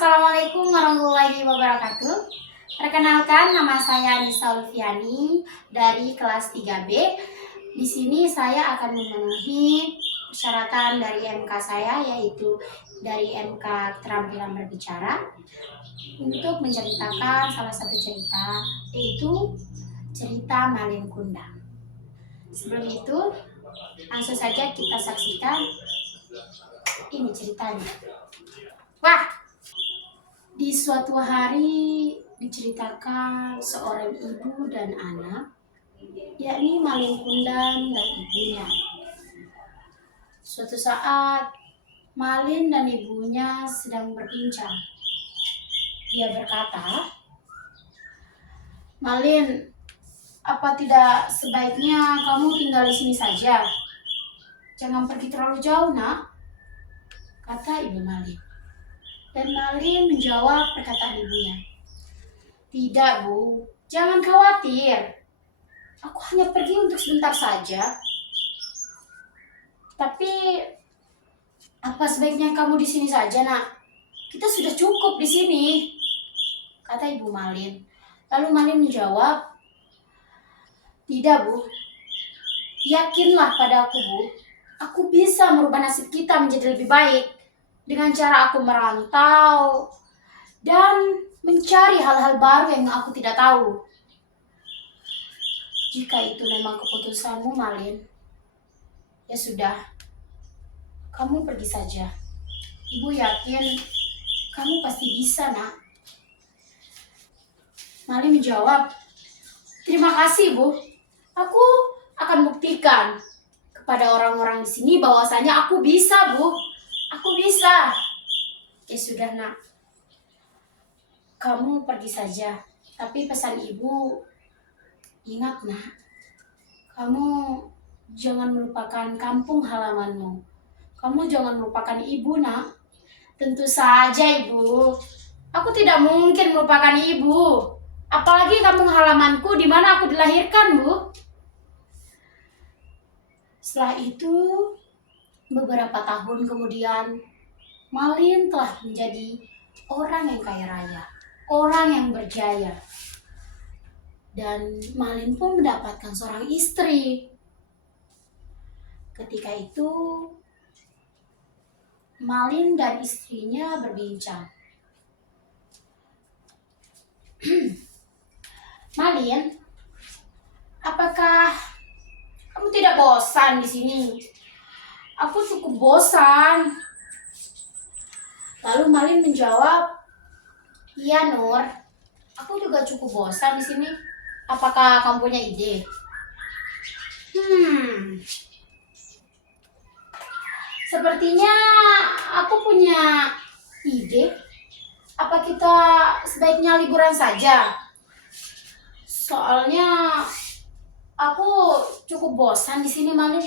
Assalamualaikum warahmatullahi wabarakatuh. Perkenalkan, nama saya Nisa Ulfiani dari kelas 3B. Di sini saya akan memenuhi persyaratan dari MK saya, yaitu dari MK Keterampilan Berbicara, untuk menceritakan salah satu cerita, yaitu cerita Malin Kundang. Sebelum itu, langsung saja kita saksikan ini ceritanya. Wah! Di suatu hari diceritakan seorang ibu dan anak, yakni Malin Kundang dan ibunya. Suatu saat, Malin dan ibunya sedang berbincang. Dia berkata, "Malin, apa tidak sebaiknya kamu tinggal di sini saja? Jangan pergi terlalu jauh, nak," kata ibu Malin. Dan Malin menjawab perkataan ibunya, "Tidak, Bu, jangan khawatir. Aku hanya pergi untuk sebentar saja. Tapi apa sebaiknya kamu di sini saja, nak? Kita sudah cukup di sini," kata ibu Malin. Lalu Malin menjawab, "Tidak, Bu. Yakinlah padaku, Bu. Aku bisa merubah nasib kita menjadi lebih baik dengan cara aku merantau dan mencari hal-hal baru yang aku tidak tahu. Jika itu memang keputusanmu, Malin, ya sudah, kamu pergi saja. Ibu yakin kamu pasti bisa, nak." Malin menjawab, "Terima kasih, Bu. Aku akan buktikan kepada orang-orang di sini bahwasanya aku bisa, Bu. Aku bisa." "Ya sudah, nak. Kamu pergi saja. Tapi pesan ibu, ingat, nak. Kamu jangan melupakan kampung halamanmu. Kamu jangan melupakan ibu, nak." "Tentu saja, Ibu. Aku tidak mungkin melupakan ibu. Apalagi kampung halamanku di mana aku dilahirkan, Bu." Setelah itu, beberapa tahun kemudian, Malin telah menjadi orang yang kaya raya, orang yang berjaya. Dan Malin pun mendapatkan seorang istri. Ketika itu, Malin dan istrinya berbincang. "Malin, apakah kamu tidak bosan di sini?" "Aku cukup bosan." Lalu Malin menjawab, "Iya, Nur. Aku juga cukup bosan di sini. Apakah kamu punya ide?" "Sepertinya aku punya ide. Apa kita sebaiknya liburan saja? Soalnya aku cukup bosan di sini, Malin."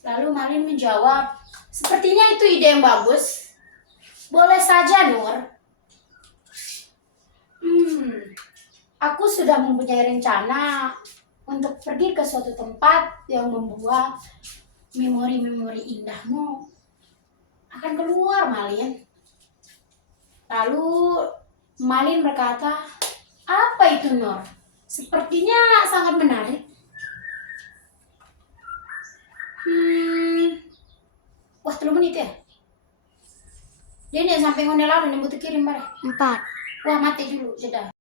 Lalu Malin menjawab, "Sepertinya itu ide yang bagus. Boleh saja, Nur. Aku sudah mempunyai rencana untuk pergi ke suatu tempat yang membuat memori-memori indahmu akan keluar, Malin." Lalu Malin berkata, "Apa itu, Nur? Sepertinya sangat menarik." Wah, 3 menit ya? Dia nih sampai ngonde lawan yang butuh kirim bare. 4. Wah, mati dulu, jeda.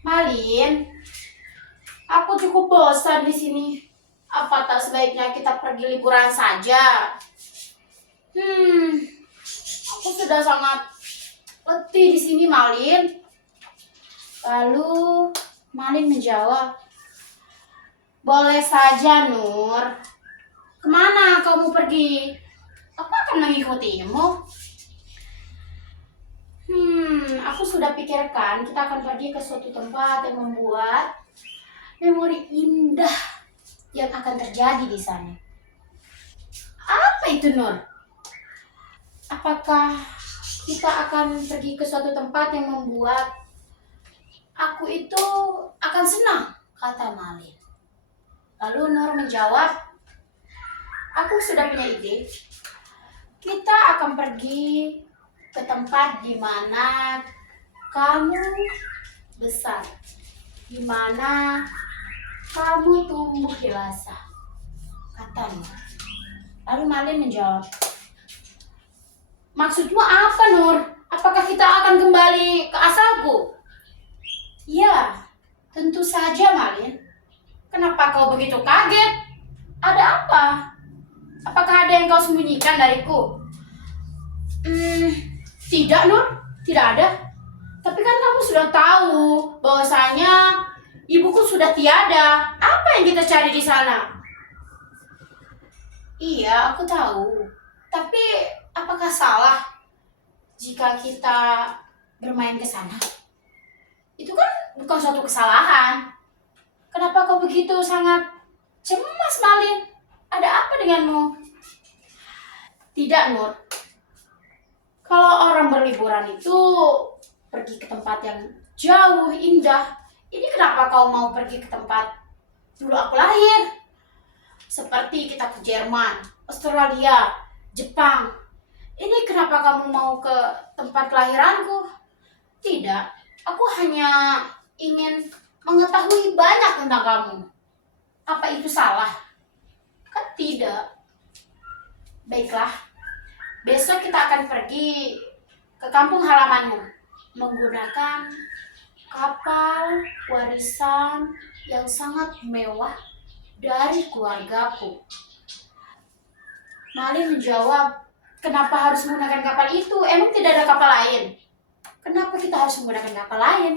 "Malin, aku cukup bosan di sini. Apa tak sebaiknya kita pergi liburan saja? Aku sudah sangat letih di sini, Malin." Lalu Malin menjawab, "Boleh saja, Nur. Kemana kamu pergi? Aku akan mengikutimu." Aku sudah pikirkan kita akan pergi ke suatu tempat yang membuat memori indah yang akan terjadi di sana." "Apa itu, Nur? Apakah kita akan pergi ke suatu tempat yang membuat aku itu akan senang?" kata Malin. Lalu Nur menjawab, "Aku sudah punya ide. Kita akan pergi ke tempat di mana kamu besar, di mana kamu tumbuh dewasa, katanya. Lalu Malin menjawab, maksudmu apa, Nur? Apakah kita akan kembali ke asalku? Iya, tentu saja, Malin. Kenapa kau begitu kaget? Ada apa? Apakah ada yang kau sembunyikan dariku? Tidak, Nur. Tidak ada. Tapi kan kamu sudah tahu bahwasanya ibuku sudah tiada. Apa yang kita cari di sana? Iya, aku tahu. Tapi apakah salah jika kita bermain ke sana? Itu kan bukan suatu kesalahan. Kenapa kau begitu sangat cemas, Malin? Ada apa denganmu? Tidak, Nur. Kalau orang berliburan itu pergi ke tempat yang jauh, indah. Ini kenapa kau mau pergi ke tempat dulu aku lahir? Seperti kita ke Jerman, Australia, Jepang. Ini kenapa kamu mau ke tempat kelahiranku? Tidak, aku hanya ingin mengetahui banyak tentang kamu. Apa itu salah? Kan tidak. Baiklah, besok kita akan pergi ke kampung halamanmu menggunakan kapal warisan yang sangat mewah dari keluargaku. Malin menjawab, kenapa harus menggunakan kapal itu? Emang tidak ada kapal lain? Kenapa kita harus menggunakan kapal lain?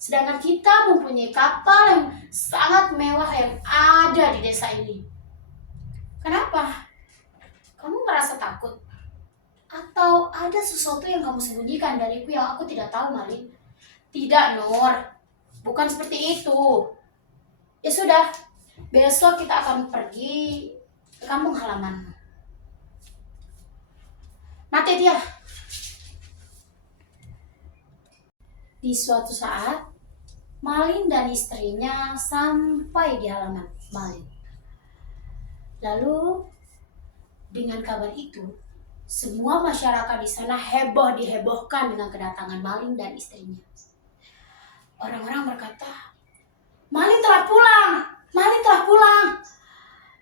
Sedangkan kita mempunyai kapal yang sangat mewah yang ada di desa ini. Kenapa? Kamu merasa takut? Atau ada sesuatu yang kamu sembunyikan dariku yang aku tidak tahu, Malin? Tidak, Nur. Bukan seperti itu. Ya sudah, besok kita akan pergi ke kampung halamanmu. Mati dia. Di suatu saat, Malin dan istrinya sampai di halaman Malin. Lalu, dengan kabar itu, semua masyarakat di sana dihebohkan dengan kedatangan Malin dan istrinya. Orang-orang berkata, Malin telah pulang! Malin telah pulang!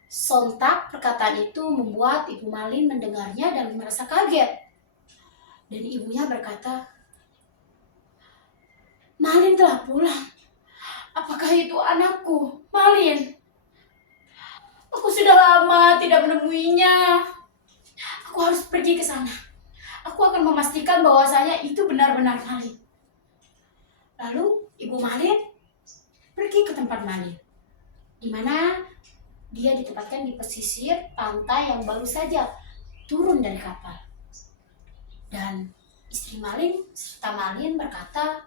Sontak perkataan itu membuat Ibu Malin mendengarnya dan merasa kaget. Dan ibunya berkata, Malin telah pulang. Apakah itu anakku, Malin? Aku sudah lama tidak menemuinya. Aku harus pergi ke sana. Aku akan memastikan bahwasanya itu benar-benar Malin. Lalu Ibu Malin pergi ke tempat Malin, di mana dia ditempatkan di pesisir pantai yang baru saja turun dari kapal. Dan istri Malin serta Malin berkata,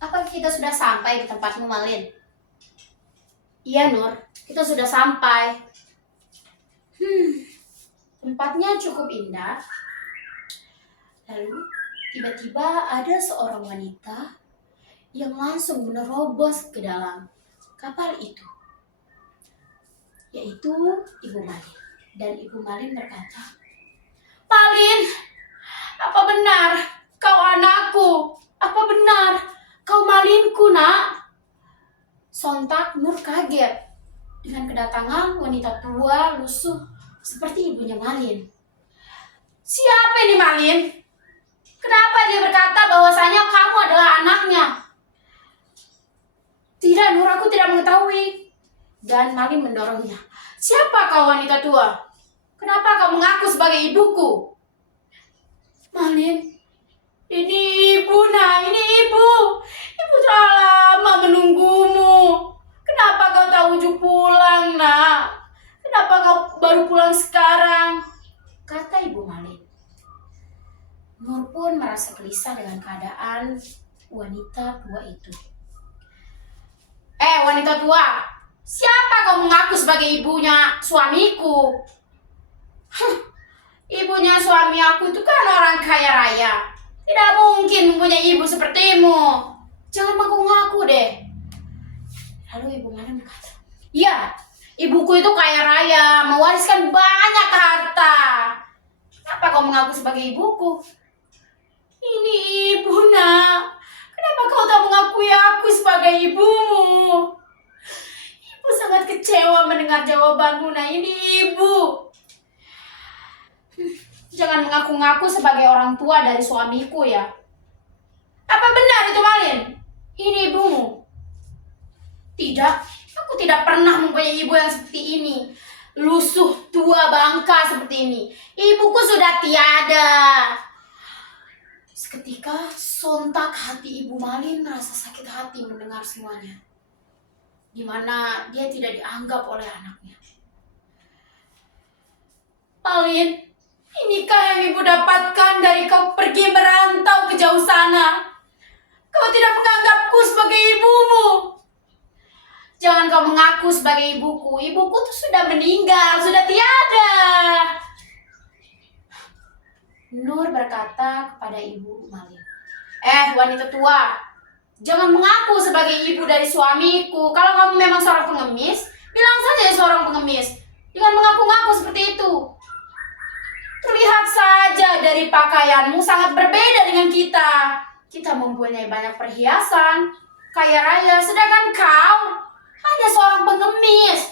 apakah kita sudah sampai di tempatmu, Malin? Iya, Nur, kita sudah sampai. Tempatnya cukup indah. Lalu tiba-tiba ada seorang wanita yang langsung menerobos ke dalam kapal itu, yaitu Ibu Malin. Dan Ibu Malin berkata, Malin, apa benar kau anakku? Apa benar kau Malinku, nak? Sontak Nur kaget dengan kedatangan wanita tua lusuh seperti ibunya Malin. Siapa ini Malin? Kenapa dia berkata bahwasanya kamu adalah anaknya? Tidak, Nur, aku tidak mengetahui. Dan Malin mendorongnya. Siapa kau wanita tua? Kenapa kau mengaku sebagai ibuku? Malin, ini ibu, nak, ini ibu. Ibu telah lama menunggumu. Kenapa kau tak ujung pulang, nak? Kenapa kau baru pulang sekarang? Kata Ibu Malin. Nur pun merasa gelisah dengan keadaan wanita tua itu. Wanita tua, siapa kau mengaku sebagai ibunya suamiku? Ibunya suami aku itu kan orang kaya raya. Tidak mungkin mempunyai ibu sepertimu. Jangan mengaku-ngaku deh. Lalu Ibu Malin berkata, ya, ibuku itu kaya raya, mewariskan banyak harta. Kenapa kau mengaku sebagai ibuku? Ini ibu, nak. Kenapa kau tak mengakui aku sebagai ibumu? Ibu sangat kecewa mendengar jawabanmu, nak. Ini ibu. Jangan mengaku-ngaku sebagai orang tua dari suamiku ya. Apa benar itu, Malin? Ini ibumu? Tidak, aku tidak pernah mempunyai ibu yang seperti ini. Lusuh, tua, bangka seperti ini. Ibuku sudah tiada. Seketika sontak hati Ibu Malin merasa sakit hati mendengar semuanya. Di mana dia tidak dianggap oleh anaknya. Malin, inikah yang ibu dapatkan dari kau pergi merantau ke jauh sana? Kau tidak menganggapku sebagai ibumu. Jangan kau mengaku sebagai ibuku. Ibuku tuh sudah meninggal, sudah tiada. Nur berkata kepada Ibu Malin, wanita tua, jangan mengaku sebagai ibu dari suamiku. Kalau kamu memang seorang pengemis, bilang saja seorang pengemis. Jangan mengaku-ngaku seperti itu. Terlihat saja dari pakaianmu sangat berbeda dengan kita. Kita mempunyai banyak perhiasan, kaya raya, sedangkan kau hanya seorang pengemis.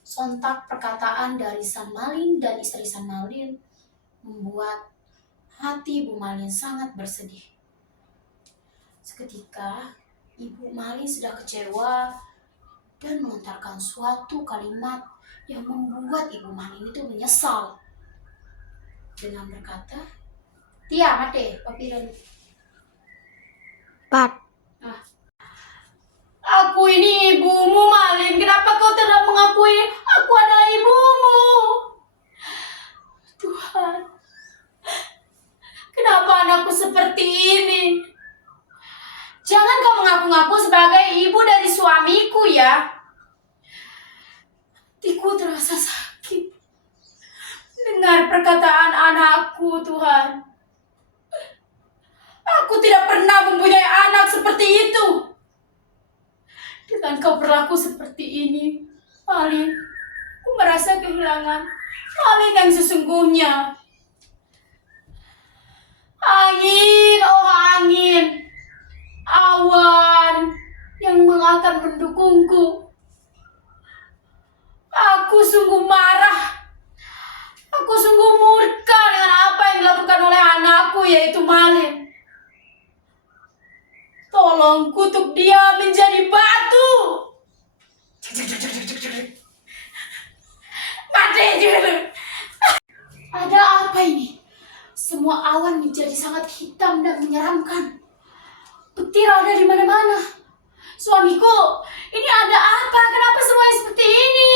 Sontak perkataan dari San Malin dan istri San Malin membuat hati Ibu Malin sangat bersedih. Seketika Ibu Malin sudah kecewa dan melontarkan suatu kalimat yang membuat Ibu Malin itu menyesal. Dengan berkata, "Tia, mate, papiran." Pat. Aku ini ibumu, Malin. Kenapa kau tidak mengakui aku adalah ibumu? Tuhan, kenapa anakku seperti ini? Jangan kau mengaku-ngaku sebagai ibu dari suamiku ya. Hatiku terasa sakit dengar perkataan anakku, Tuhan. Aku tidak pernah mempunyai anak seperti itu. Dengan kau berlaku seperti ini, Malin, aku merasa kehilangan Malin yang sesungguhnya. Angin, oh angin, awan yang akan mendukungku. Aku sungguh marah. Aku sungguh murka dengan apa yang dilakukan oleh anakku, yaitu Malin. Tolong kutuk dia menjadi batu. Mati juga. Ada apa ini? Semua awan menjadi sangat hitam dan menyeramkan. Petir ada di mana-mana. Suamiku, ini ada apa? Kenapa semuanya seperti ini?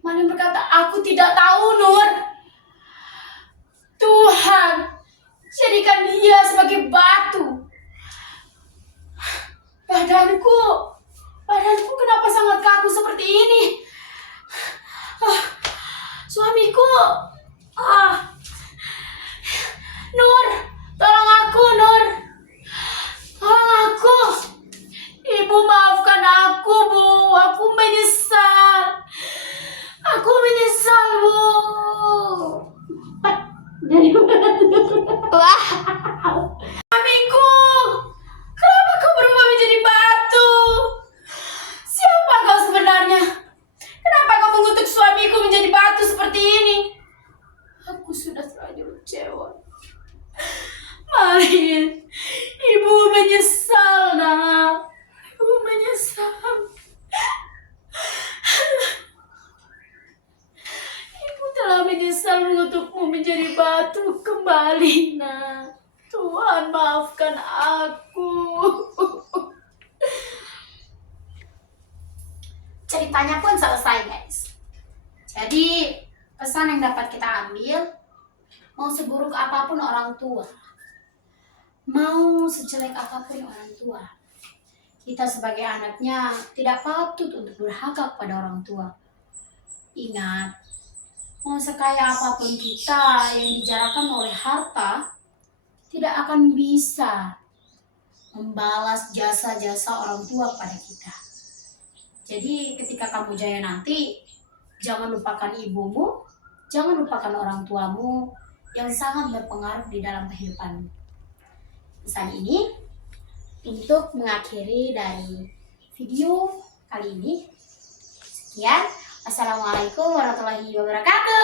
Malin berkata, aku tidak tahu, Nur. Tuhan, jadikan dia sebagai batu. Badanku kenapa sangat kaku seperti ini? Suamiku, Nur, tolong aku, Nur. Tolong aku. Ibu maafkan aku, Bu. Aku menyesal. Aku menyesal, Bu. Jadi Wah. suamiku, kenapa kau berubah menjadi batu? Siapa kau sebenarnya? Kenapa kau mengutuk suamiku menjadi batu seperti ini? Aku sudah terlanjur kecewa. Malin, ibu menyesal, nak. Ibu menyesal. Ibu telah menyesal mengutukmu menjadi batu kembali, nak. Tuhan, maafkan aku. Ceritanya pun selesai, guys. Jadi, pesan yang dapat kita ambil, mau seburuk apapun orang tua, mau sejelek apapun orang tua, kita sebagai anaknya tidak patut untuk durhaka kepada orang tua. Ingat, mau sekaya apapun kita yang dijarakan oleh harta, tidak akan bisa membalas jasa-jasa orang tua pada kita. Jadi ketika kamu jaya nanti, jangan lupakan ibumu, Jangan lupakan orang tuamu yang sangat berpengaruh di dalam kehidupanmu. Pesan ini untuk mengakhiri dari video kali ini. Sekian. Wassalamualaikum warahmatullahi wabarakatuh.